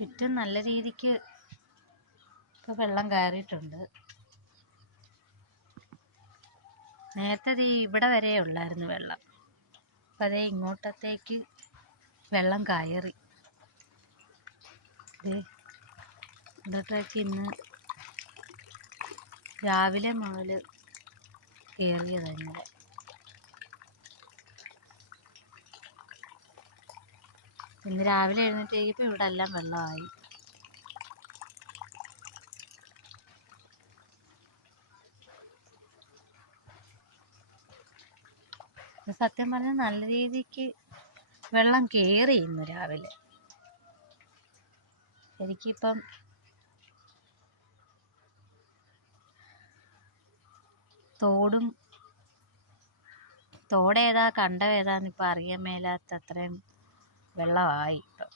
ചുറ്റും നല്ല രീതിക്ക് ഇപ്പോൾ വെള്ളം കയറിയിട്ടുണ്ട്. നേരത്തെ ഇവിടെ വരെ ഉള്ളായിരുന്നു വെള്ളം. അപ്പം അതേ ഇങ്ങോട്ടത്തേക്ക് വെള്ളം കയറി. ഇവിടത്തേക്ക് ഇന്ന് രാവിലെ മുതൽ കയറിയതാണ് ഇന്നലെ. ഇന്ന് രാവിലെ എഴുന്നേറ്റപ്പോൾ ഇവിടെ എല്ലാം വെള്ളമായി. സത്യം പറഞ്ഞാൽ നല്ല രീതിക്ക് വെള്ളം കയറി ഇന്ന് രാവിലെ. എനിക്കിപ്പം തോടേതാ കണ്ടം ഏതാന്ന് ഇപ്പം അറിയാൻ മേലാത്ത അത്രയും വെള്ളമായി ഇപ്പം.